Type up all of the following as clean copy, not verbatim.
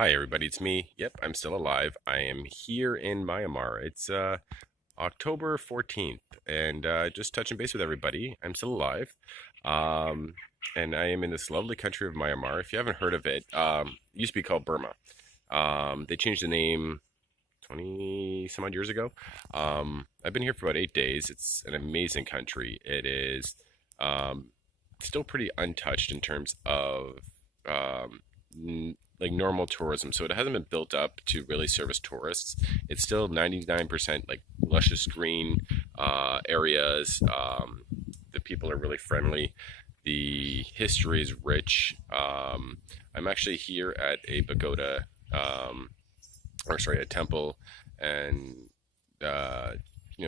Hi everybody, it's me. Yep, I'm still alive. I am here in Myanmar. It's October 14th, and just touching base with everybody. I'm still alive. Um, and I am in this lovely country of Myanmar. If you haven't heard of it, it used to be called Burma. They changed the name 20 some odd years ago. I've been here for about 8 days. It's an amazing country. It is um, still pretty untouched in terms of um, like normal tourism. So it hasn't been built up to really service tourists. It's still 99% like luscious green areas. The people are really friendly. The history is rich. I'm actually here at a pagoda, or sorry, a temple, and uh,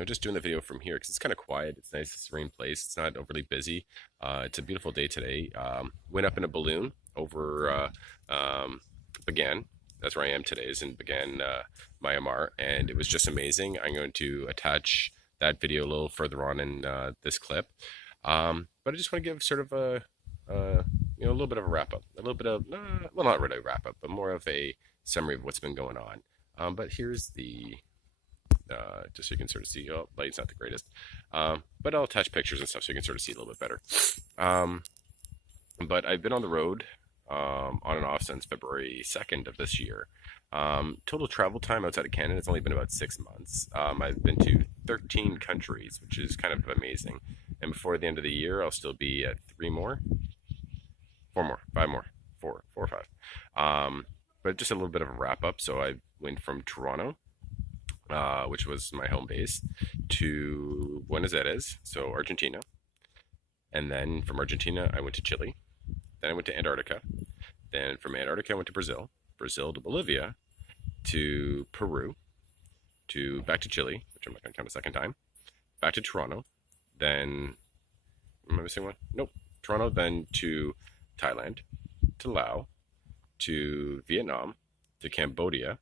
just doing the video from here because it's kind of quiet. It's nice, serene place. It's not overly busy. It's a beautiful day today. Went up in a balloon over Bagan. That's where I am today, is in Bagan, Myanmar, and it was just amazing. I'm going to attach that video a little further on in this clip. But I just want to give sort of a little bit of a wrap up, a little bit of, well, not really a wrap up, but more of a summary of what's been going on. But here's the, just so you can sort of see, oh, light's not the greatest. But I'll attach pictures and stuff so you can sort of see it a little bit better. But I've been on the road on and off since February 2nd of this year. Total travel time outside of Canada, it's only been about 6 months. I've been to 13 countries, which is kind of amazing. And before the end of the year, I'll still be at 5 more, four or five. But just a little bit of a wrap up. So I went from Toronto, which was my home base, to Buenos Aires, so Argentina. And then from Argentina, I went to Chile. Then I went to Antarctica. Then from Antarctica, I went to Brazil. Brazil to Bolivia, to Peru, to back to Chile, which I'm not going to count a second time. Back to Toronto. Then, am I missing one? Nope. Toronto, then to Thailand, to Laos, to Vietnam, to Cambodia,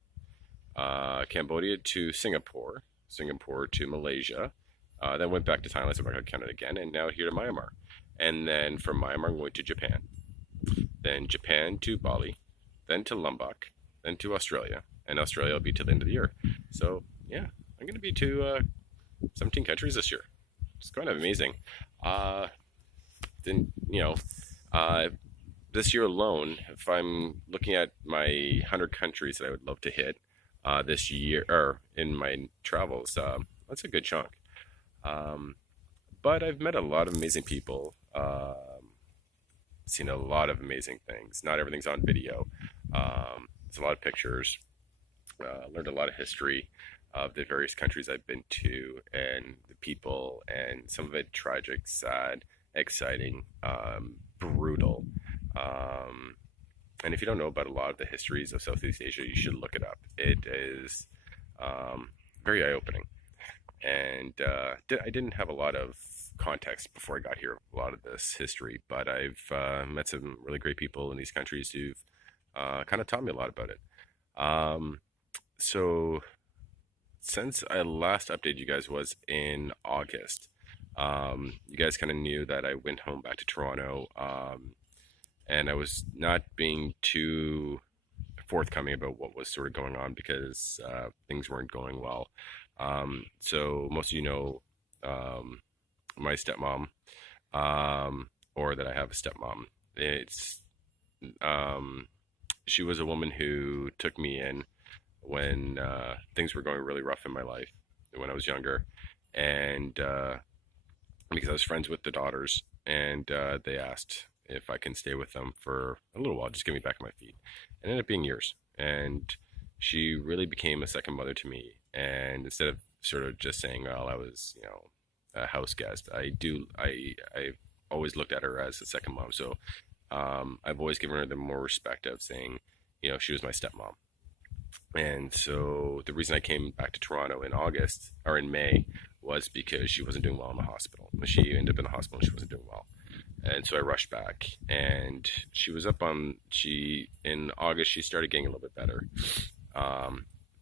Cambodia to Singapore, Singapore to Malaysia, then went back to Thailand, so I'm not going to count it again, and now here to Myanmar. And then from Myanmar, I'm going to Japan. Then Japan to Bali, then to Lombok, then to Australia, and Australia will be to the end of the year. So, yeah, I'm going to be to 17 countries this year. It's kind of amazing. Then, this year alone, if I'm looking at my 100 countries that I would love to hit this year, or in my travels, that's a good chunk. But I've met a lot of amazing people, seen a lot of amazing things. Not everything's on video. There's a lot of pictures. Learned a lot of history of the various countries I've been to and the people, and some of it tragic, sad, exciting, brutal. And if you don't know about a lot of the histories of Southeast Asia, you should look it up. It is very eye-opening. And I didn't have a lot of context before I got here, a lot of this history, but I've met some really great people in these countries who've kind of taught me a lot about it. So since I last updated you guys was in August, you guys kind of knew that I went home back to Toronto, and I was not being too forthcoming about what was sort of going on because things weren't going well. So most of you know my stepmom, or that I have a stepmom. It's she was a woman who took me in when things were going really rough in my life when I was younger, and because I was friends with the daughters, and they asked if I can stay with them for a little while, just get me back on my feet. It ended up being years, and she really became a second mother to me. And instead of sort of just saying, "Well, I was, a house guest," I always looked at her as a second mom. So I've always given her the more respect of saying, she was my stepmom. And so the reason I came back to Toronto in August or in May was because she wasn't doing well in the hospital. She ended up in the hospital and she wasn't doing well. And so I rushed back, and she was in August, she started getting a little bit better.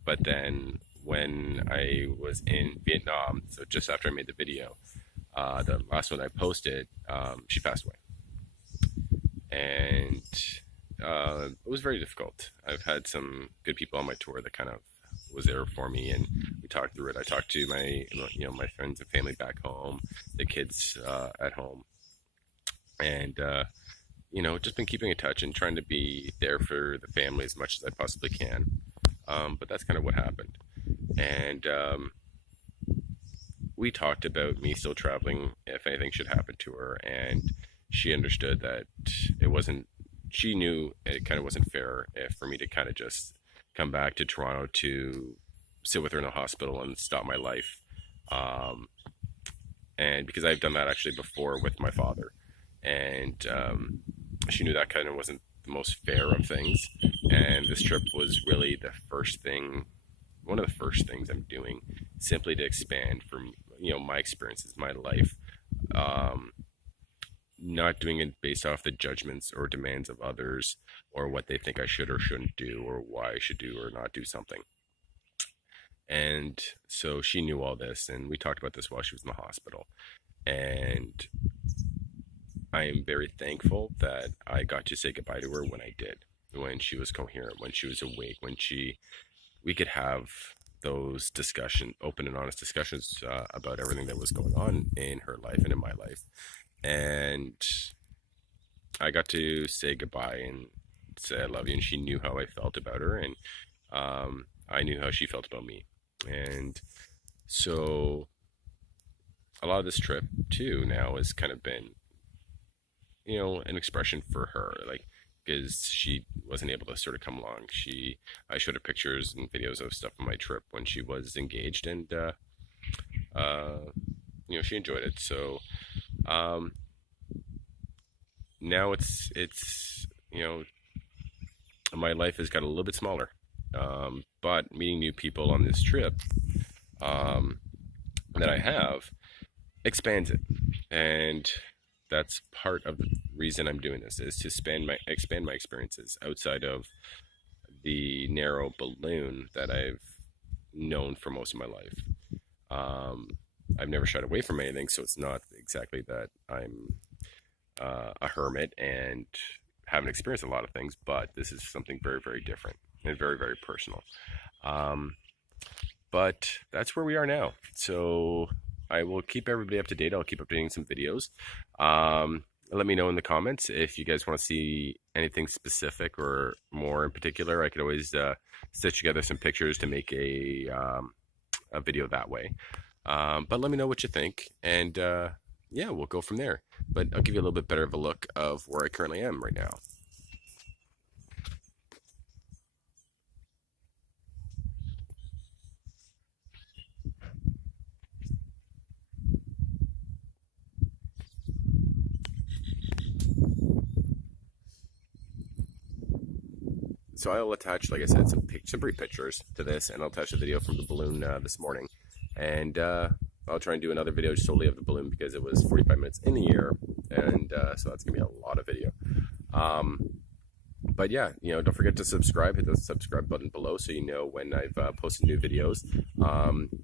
But then when I was in Vietnam, so just after I made the video, the last one I posted, she passed away. And it was very difficult. I've had some good people on my tour that kind of was there for me, and we talked through it. I talked to my friends and family back home, the kids at home, and just been keeping in touch and trying to be there for the family as much as I possibly can. But that's kind of what happened, and we talked about me still traveling if anything should happen to her, and she understood that it wasn't. She knew it kind of wasn't fair for me to kind of just come back to Toronto to sit with her in the hospital and stop my life. And because I've done that actually before with my father, and she knew that kind of wasn't the most fair of things. And this trip was really one of the first things I'm doing, simply to expand from my experiences, my life. Not doing it based off the judgments or demands of others, or what they think I should or shouldn't do, or why I should do or not do something. And so she knew all this, and we talked about this while she was in the hospital. And I am very thankful that I got to say goodbye to her when I did, when she was coherent, when she was awake, we could have those open and honest discussions about everything that was going on in her life and in my life. And I got to say goodbye and say I love you, and she knew how I felt about her, and I knew how she felt about me. And so a lot of this trip too now has kind of been an expression for her, like, because she wasn't able to sort of come along. I showed her pictures and videos of stuff on my trip when she was engaged, and she enjoyed it. So now it's my life has got a little bit smaller, but meeting new people on this trip that I have expands it, and that's part of the reason I'm doing this, is to expand my experiences outside of the narrow balloon that I've known for most of my life. I've never shied away from anything, so it's not exactly that I'm a hermit and haven't experienced a lot of things, but this is something very, very different and very, very personal. But that's where we are now. So I will keep everybody up to date. I'll keep updating some videos. Let me know in the comments if you guys want to see anything specific or more in particular. I could always stitch together some pictures to make a video that way. But let me know what you think, and yeah, we'll go from there. But I'll give you a little bit better of a look of where I currently am right now. So I'll attach, like I said, some pretty pictures to this, and I'll attach a video from the balloon this morning. And I'll try and do another video solely of the balloon, because it was 45 minutes in the air, and so that's going to be a lot of video. But yeah, don't forget to subscribe. Hit the subscribe button below so you know when I've posted new videos.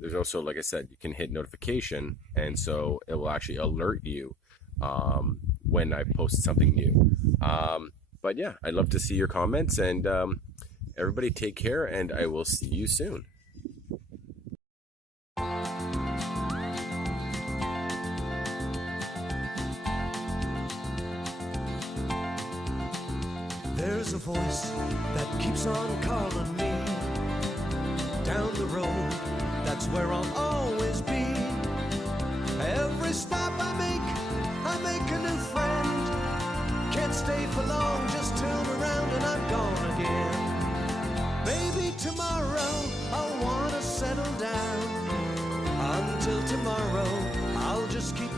There's also, like I said, you can hit notification, and so it will actually alert you when I post something new. But yeah, I'd love to see your comments, and everybody take care, and I will see you soon. There's a voice that keeps on calling me down the road, that's where I'll always be. Every stop I make a new friend. Can't stay for long, just turn around and I'm gone again. Maybe tomorrow I'll wanna settle down. Until tomorrow, I'll just keep